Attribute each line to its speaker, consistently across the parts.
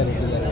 Speaker 1: రెడ్డి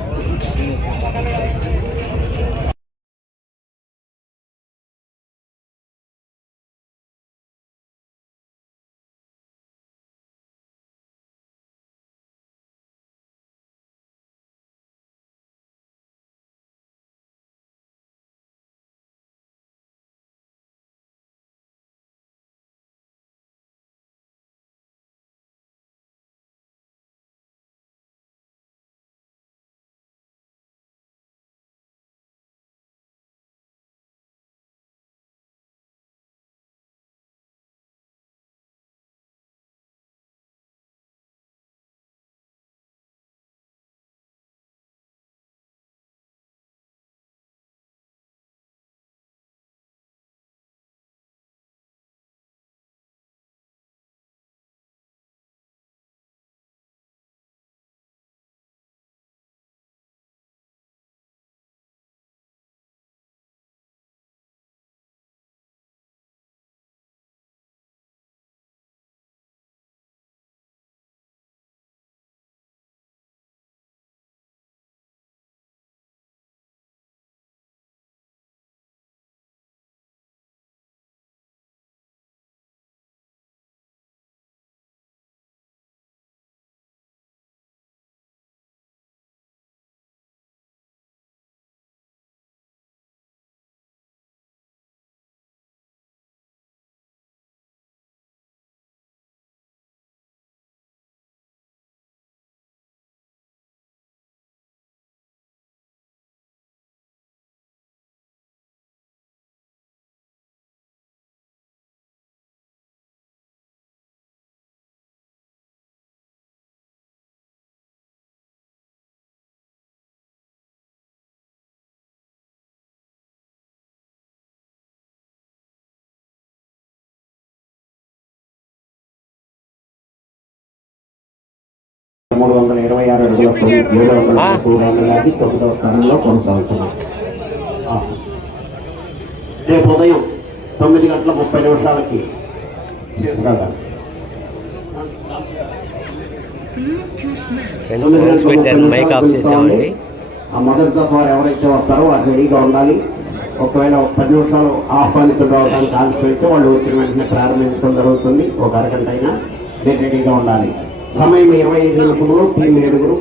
Speaker 2: ఏడు వందల లాగి తొమ్మిదవ స్థానంలో కొనసాగుతున్నాం ఆ. రేపు ఉదయం తొమ్మిది గంటల ముప్పై నిమిషాలకి
Speaker 3: మైక్ ఆఫ్ చేసామండి
Speaker 2: ఆ మొదటి దఫా వారు ఎవరైతే వస్తారో వారు రెడీగా ఉండాలి. ఒకవేళ ఒక పది నిమిషాలు ఆహ్వానితులు రావడానికి ఆలస్యం అయితే వాళ్ళు వచ్చిన వెంటనే ప్రారంభించడం జరుగుతుంది. ఒక అరగంట అయినా రెడీగా ఉండాలి. సమయం ఇరవై ఐదు నిమిషంలో టీం ఏడుగురు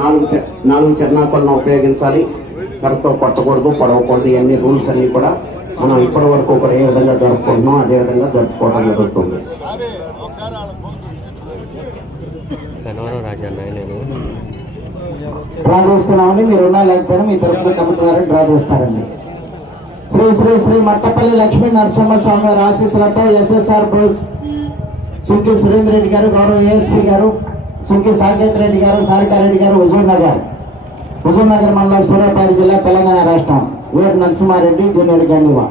Speaker 2: నాలుగు నాలుగు చెన్నాకొండ ఉపయోగించాలి. కరెక్ట్తో కొట్టకూడదు పడవకూడదు ఇవన్నీ రూల్స్ అన్ని కూడా మనం ఇప్పటి వరకు కూడా ఏ విధంగా జరుపుకుంటున్నాం అదే విధంగా జరుపుకోవడం జరుగుతుంది.
Speaker 4: డ్రా చేస్తున్నామని మీరు ఉన్నా లేకపోయినా మీ తరఫున కమిటీ వారు డ్రా చేస్తారండి. శ్రీ శ్రీ శ్రీ మట్టపల్లి లక్ష్మీ నరసింహస్వామి వారి ఆశీస్సులతో ఎస్ఎస్ఆర్ బోల్స్ సుంకి సురేంద్ర రెడ్డి గారు గౌరవ ఏఎస్పీ గారు సుంకి సాకేత్ రెడ్డి గారు సారికారెడ్డి గారు హుజూర్ నగర్. హుజూర్ నగర్ మండలం సూర్యాపేట జిల్లా తెలంగాణ రాష్ట్రం. వీర్ నరసింహారెడ్డి జూనియర్ గనివా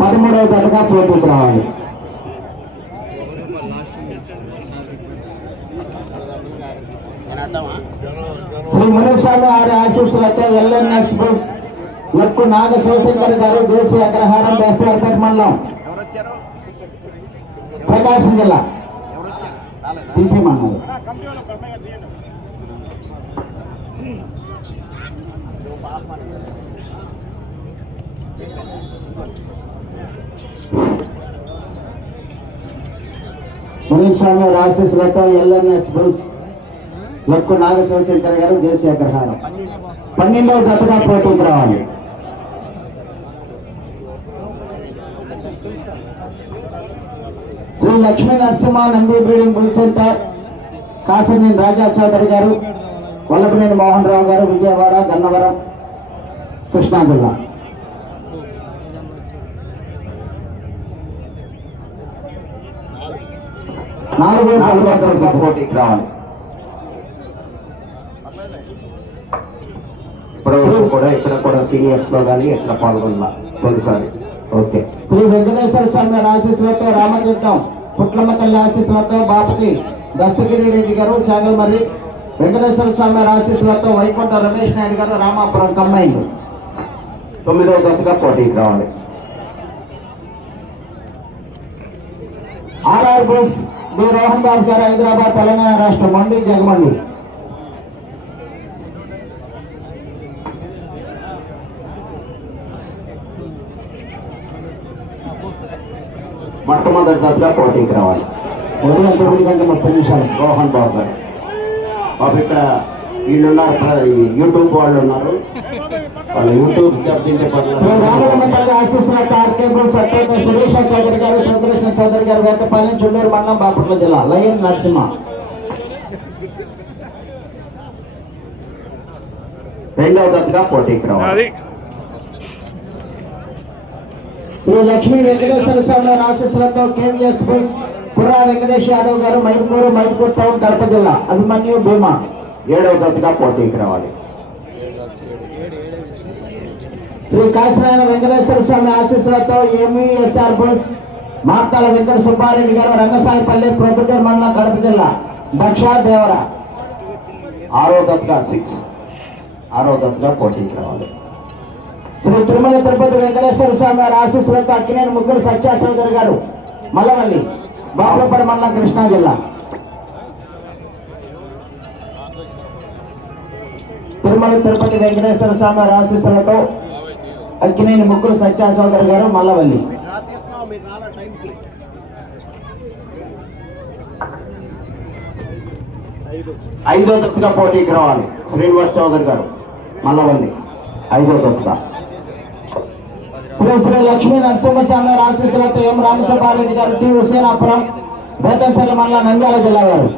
Speaker 4: పదమూడవ జతగా పోటీకి రావాలి. శ్రీ మునిస్వామి వారి ఆశీస్సులతో ఎల్ఎన్ఎస్ బుల్స్ లక్కు నాగ శివశంకర్ గారు దేశీయ అగ్రహారం బెస్తవారిపేట మండలం. ప్రకాశం జిల్లా తీసేమన్నారు మునిస్వామి వారి ఆశీస్సులతో ఎల్ఎన్ఎస్ బుల్స్ లక్కు నాగ శివశంకర్ గారు దేశీయ అగ్రహారం పన్నెండవ జతగా పోటీకి రావాలి Shri Lakshmi Narasimha Nandi breeding bull centre Kasineni Raja Chowdary గారు వల్లభనేని మోహన్ రావు గారు విజయవాడ గన్నవరం కృష్ణా జిల్లా. నాలుగో
Speaker 2: నాలుగో పోటీకి రావాలి. కూడా ఇక్కడ కూడా సీనియర్స్లో కానీ ఎక్కడ పాల్గొన్నా తొలిసారి. ఓకే.
Speaker 4: శ్రీ వెంకటేశ్వర స్వామి వారి ఆశీస్సులతో రామతీర్థం పుట్లమ్మ తల్లి ఆశీస్సులతో బాపతి దస్తగిరి రెడ్డి గారు చాగల్మర్రి వెంకటేశ్వర స్వామి వారి ఆశీస్సులతో వైకుంఠ రమేష్ నాయుడు గారు రామాపురం కంబైండ్
Speaker 2: తొమ్మిదవ జతగా పోటీకి రావాలి.
Speaker 4: RR books D. Rohan Babu గారు హైదరాబాద్ తెలంగాణ రాష్ట్రం మండి జగమండి.
Speaker 2: జతగా పోటీకి రావాలి.
Speaker 4: ఉదయం తొమ్మిది గంటల ముప్పై నిమిషాలు
Speaker 2: రోహన్ బాబు గారు. బాబు ఇక్కడ వీళ్ళున్నారు యూట్యూబ్ వాళ్ళు ఉన్నారు. వాళ్ళు యూట్యూబ్
Speaker 4: సురేష చౌదరి గారు శివకృష్ణ చౌదరి గారు వేటపాలెం చుండూరు మండలం బాపట్ల జిల్లా లయన్ నరసింహ.
Speaker 2: రెండవ జతగా పోటీకి రావాలి.
Speaker 4: శ్రీ లక్ష్మీ వెంకటేశ్వర స్వామి వారి ఆశీస్సులతో కేవీఎస్ బుల్స్ కుర్రా వెంకటేష్ యాదవ్ గారు మైదుకూరు మైదుకూరు టౌన్ కడప జిల్లా అభిమన్యు భీమా.
Speaker 2: ఏడవ జతగా పోటీకి రావాలి.
Speaker 4: శ్రీ కాశీనారాయణ వెంకటేశ్వర స్వామి ఆశీస్సులతో ఎంఈఎస్ఆర్ బుల్స్ మార్తాల వెంకట సుబ్బారెడ్డి గారు రంగసాయిపల్లి ప్రొద్దుటూరు మండలం కడప జిల్లా దక్ష దేవర.
Speaker 2: ఆరో దత్గా సిక్స్ ఆరో దత్గా పోటీకి రావాలి.
Speaker 4: శ్రీ తిరుమల తిరుపతి వెంకటేశ్వర స్వామి వారి ఆశీస్సులతో అక్కినేని ముగ్గురు సత్యా గారు మల్లవల్లి బాపులపడి మండలం కృష్ణా జిల్లా. తిరుమల తిరుపతి వెంకటేశ్వర స్వామి వారి ఆశీస్సులతో అక్కినేని ముగ్గురు సత్యా గారు మల్లవల్లి.
Speaker 2: ఐదో జతగా పోటీకి రావాలి. శ్రీనివాస్ చౌదరి గారు మల్లవల్లి. ఐదో జతగా
Speaker 4: శ్రీ లక్ష్మీ నరసింహస్వామి వారి ఆశీస్సులతో ఎం రామసుబ్బారెడ్డి గారు టి. హుసేనాపురం బేతంశల్లి మండలం నంద్యాల జిల్లా వారు.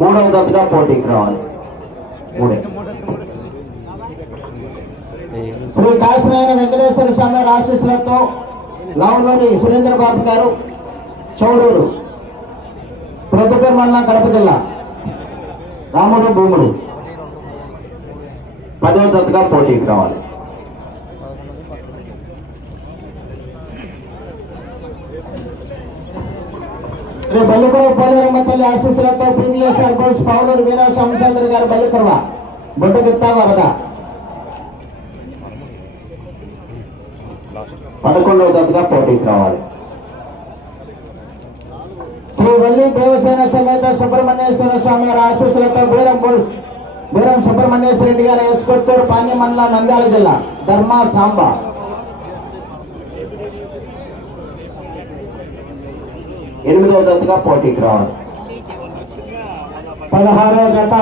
Speaker 2: మూడవ జతగా పోటీకి రావాలి. మూడే.
Speaker 4: శ్రీ కాశీనారాయణ వెంకటేశ్వర స్వామి వారి ఆశీస్సులతో లావులోని సురేంద్ర బాబు గారు చౌడూరు. ప్రొద్దుటూరు మండలం కడప జిల్లా. రాముడు భూముడు.
Speaker 2: పదవ జతగా పోటీకి రావాలి.
Speaker 4: రేపు బల్లికొర పోలేరమ్మ తల్లి ఆశీస్సులతో పీవీఎస్ఆర్ బోల్స్ పౌలూరు వీరా సోమచంద్ర గారు బల్లికొరవ. బొడ్డగిత్త వరద
Speaker 2: పదకొండవ జతగా పోటీకి రావాలి.
Speaker 4: శ్రీ వల్లి దేవసేన సమేత సుబ్రహ్మణ్యేశ్వర స్వామి గారి ఆశీస్సులతో బీరం బోల్స్ బీరం సుబ్రహ్మణ్యేశ్వర రెడ్డి గారు ఎస్కొత్తూరు పాణ్య మండలం నంద్యాల జిల్లా ధర్మ సాంబ.
Speaker 2: ఎనిమిదవ జతగా పోటీకి రావాలి
Speaker 4: పదహారవ జత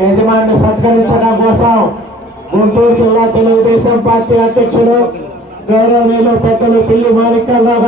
Speaker 4: యజమాని సత్కరించడం కోసం గుంటూరు జిల్లా తెలుగుదేశం పార్టీ అధ్యక్షుడు గౌరవనీయులు పెద్దలు పిల్లి మాణిక్యంగా